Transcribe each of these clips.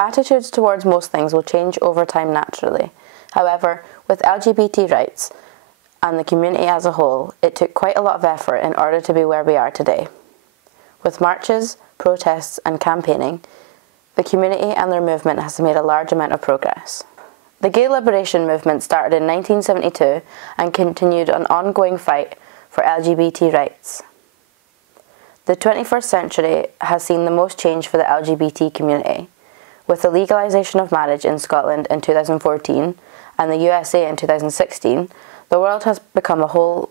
Attitudes towards most things will change over time naturally. However, with LGBT rights and the community as a whole, it took quite a lot of effort in order to be where we are today. With marches, protests and campaigning, the community and their movement has made a large amount of progress. The gay liberation movement started in 1972 and continued an ongoing fight for LGBT rights. The 21st century has seen the most change for the LGBT community. With the legalisation of marriage in Scotland in 2014 and the USA in 2016, the world has become a whole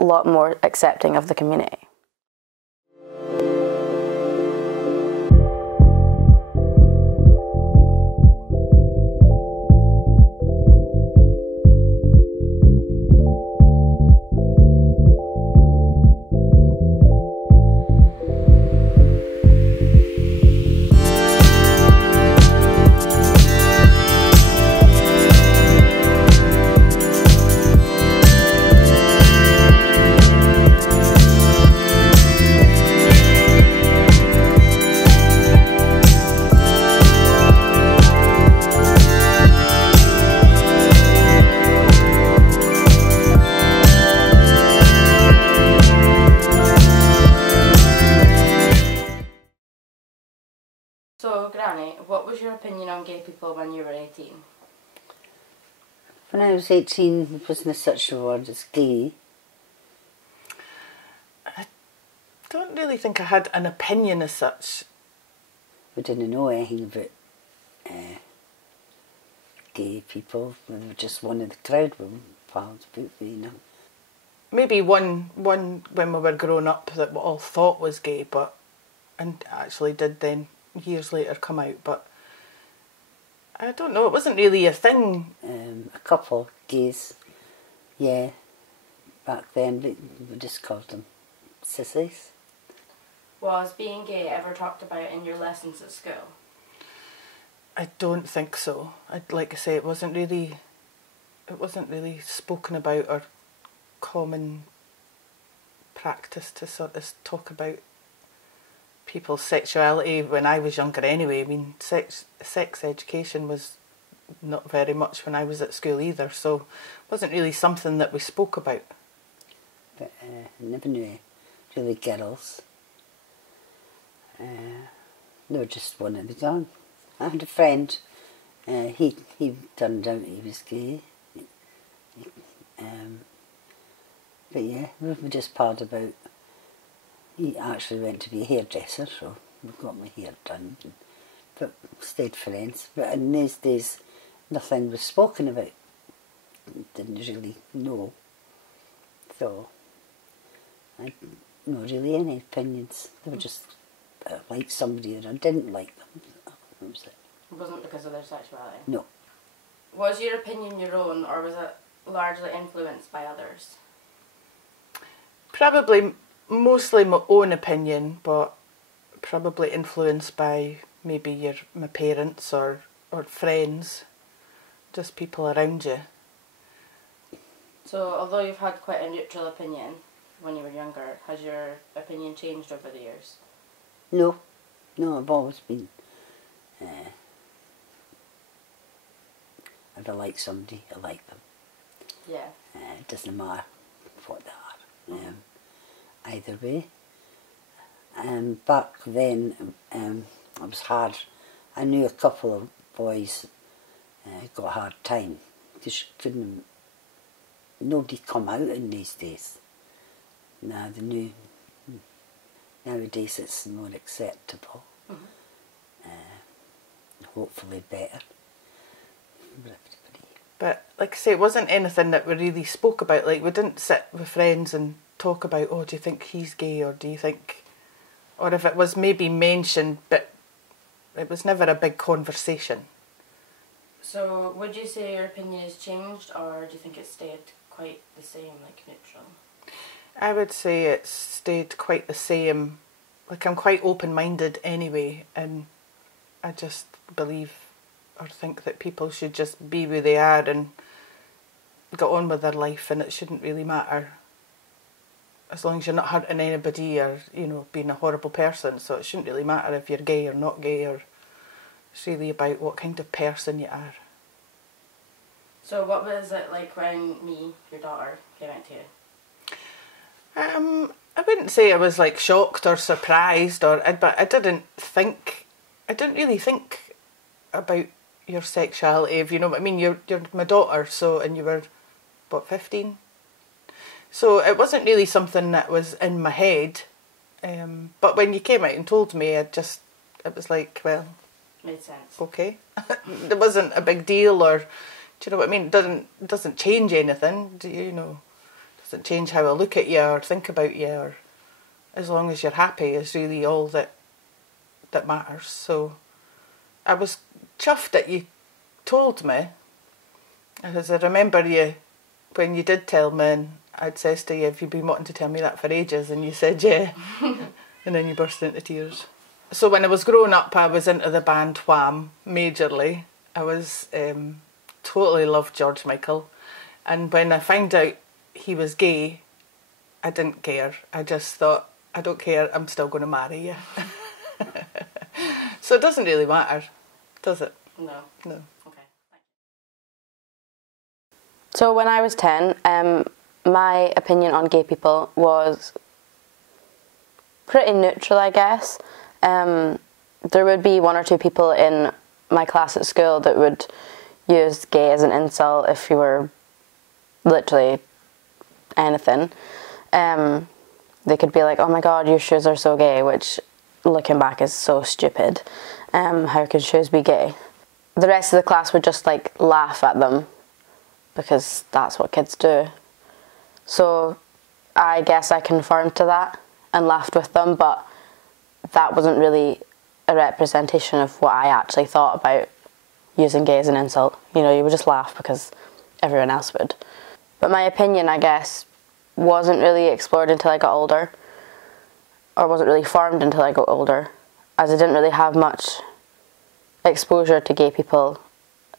lot more accepting of the community. So, Granny, what was your opinion on gay people when you were 18? When I was 18, there wasn't such a word as gay. I don't really think I had an opinion as such. We didn't know anything about gay people. We were just one of the crowd. We were pals, but Maybe one when we were growing up that we all thought was gay, and actually did then years later come out, but I don't know, it wasn't really a thing. A couple gays, yeah, back then, we just called them sissies. Was being gay ever talked about in your lessons at school? I don't think so. Like I say, it wasn't really spoken about or common practice to sort of talk about people's sexuality when I was younger anyway. I mean, sex education was not very much when I was at school either, so it wasn't really something that we spoke about. But I never knew really girls. They were just one of the young. I had a friend, he turned out he was gay. But yeah, we were just part about. He actually went to be a hairdresser, so we got my hair done, but stayed friends. But in those days, nothing was spoken about. Didn't really know. So, I had not really any opinions. They were just, I liked somebody or I didn't like them. That was it. It wasn't because of their sexuality? No. Was your opinion your own, or was it largely influenced by others? Probably mostly my own opinion, but probably influenced by maybe my parents or friends, just people around you. So, although you've had quite a neutral opinion when you were younger, has your opinion changed over the years? No, I've always been. If I like somebody, I like them. Yeah. It doesn't matter what they are. Either way. Back then, it was hard. I knew a couple of boys got a hard time because nobody come out in these days. Now nowadays it's more acceptable. Hopefully better. But like I say, it wasn't anything that we really spoke about. Like, we didn't sit with friends and talk about, oh, do you think he's gay, or do you think, or if it was maybe mentioned, but it was never a big conversation. So would you say your opinion has changed, or do you think it stayed quite the same, like neutral? I would say it's stayed quite the same. Like, I'm quite open-minded anyway, and I just believe or think that people should just be where they are and get on with their life, and it shouldn't really matter as long as you're not hurting anybody or, you know, being a horrible person. So it shouldn't really matter if you're gay or not gay, or It's really about what kind of person you are. So what was it like when your daughter, came out to you? I wouldn't say I was like shocked or surprised, but I didn't really think about your sexuality, if you know what I mean. You're my daughter, so, and you were, what, 15? So it wasn't really something that was in my head. But when you came out and told me, it was like, well, made sense. Okay. It wasn't a big deal, or, do you know what I mean? It doesn't change anything, you know. Doesn't change how I look at you or think about you, or as long as you're happy is really all that matters. So I was chuffed that you told me, because I remember you when you did tell me, and I'd said to you, have you been wanting to tell me that for ages? And you said yeah. And then you burst into tears. So when I was growing up, I was into the band Wham majorly. I was totally loved George Michael, and when I found out he was gay, I didn't care. I just thought, I don't care, I'm still going to marry you. So it doesn't really matter, does it? No. No. Okay. So when I was 10, my opinion on gay people was pretty neutral, I guess. There would be one or two people in my class at school that would use gay as an insult if you were literally anything. They could be like, oh my god, your shoes are so gay, which looking back is so stupid. How can shoes be gay? The rest of the class would just like laugh at them because that's what kids do. So I guess I conformed to that and laughed with them, but that wasn't really a representation of what I actually thought about using gay as an insult. You know, you would just laugh because everyone else would. But my opinion, I guess, wasn't really explored until I got older, or wasn't really formed until I got older, as I didn't really have much exposure to gay people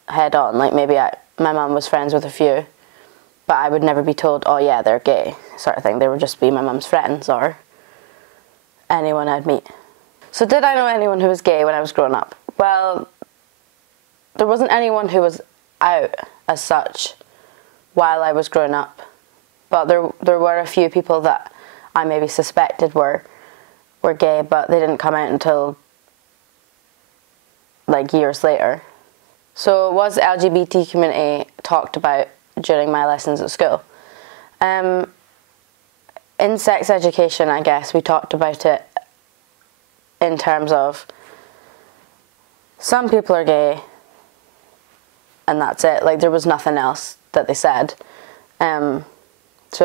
head on. Like maybe my mum was friends with a few, but I would never be told, oh yeah, they're gay, sort of thing. They would just be my mum's friends or anyone I'd meet. So did I know anyone who was gay when I was growing up? Well, there wasn't anyone who was out as such while I was growing up, but there were a few people that I maybe suspected were gay, but they didn't come out until like years later. So was LGBT community talked about during my lessons at school? In sex education, I guess, we talked about it in terms of some people are gay and that's it. Like there was nothing else that they said. So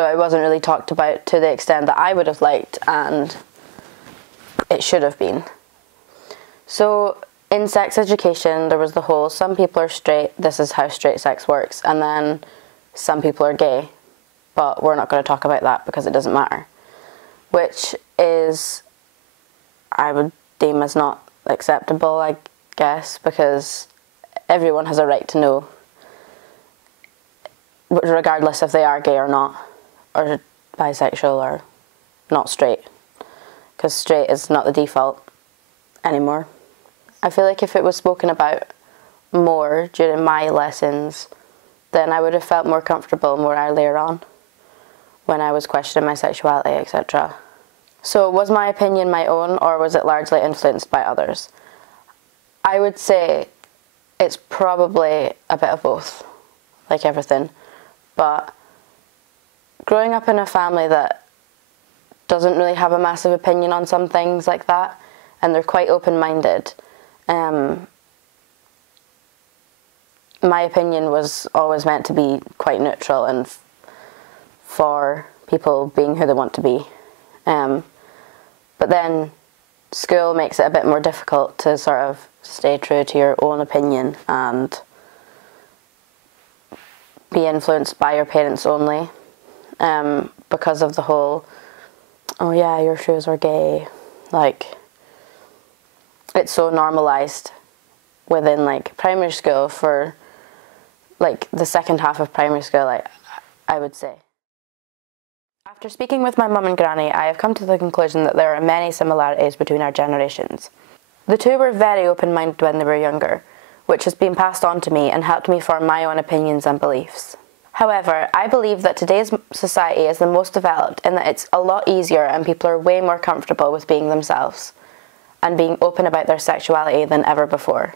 it wasn't really talked about to the extent that I would have liked and it should have been. So in sex education, there was the whole, some people are straight, this is how straight sex works, and then some people are gay, but we're not going to talk about that because it doesn't matter. Which is, I would deem as not acceptable, I guess, because everyone has a right to know, regardless if they are gay or not, or bisexual or not straight, because straight is not the default anymore. I feel like if it was spoken about more during my lessons, then I would have felt more comfortable more earlier on when I was questioning my sexuality, etc. So was my opinion my own, or was it largely influenced by others? I would say it's probably a bit of both, like everything. But growing up in a family that doesn't really have a massive opinion on some things like that, and they're quite open-minded, my opinion was always meant to be quite neutral and for people being who they want to be. But then school makes it a bit more difficult to sort of stay true to your own opinion and be influenced by your parents only, because of the whole, oh yeah, your shoes are gay. Like, it's so normalised within like primary school for like the second half of primary school, I would say. After speaking with my mum and granny, I have come to the conclusion that there are many similarities between our generations. The two were very open-minded when they were younger, which has been passed on to me and helped me form my own opinions and beliefs. However, I believe that today's society is the most developed in that it's a lot easier and people are way more comfortable with being themselves and being open about their sexuality than ever before.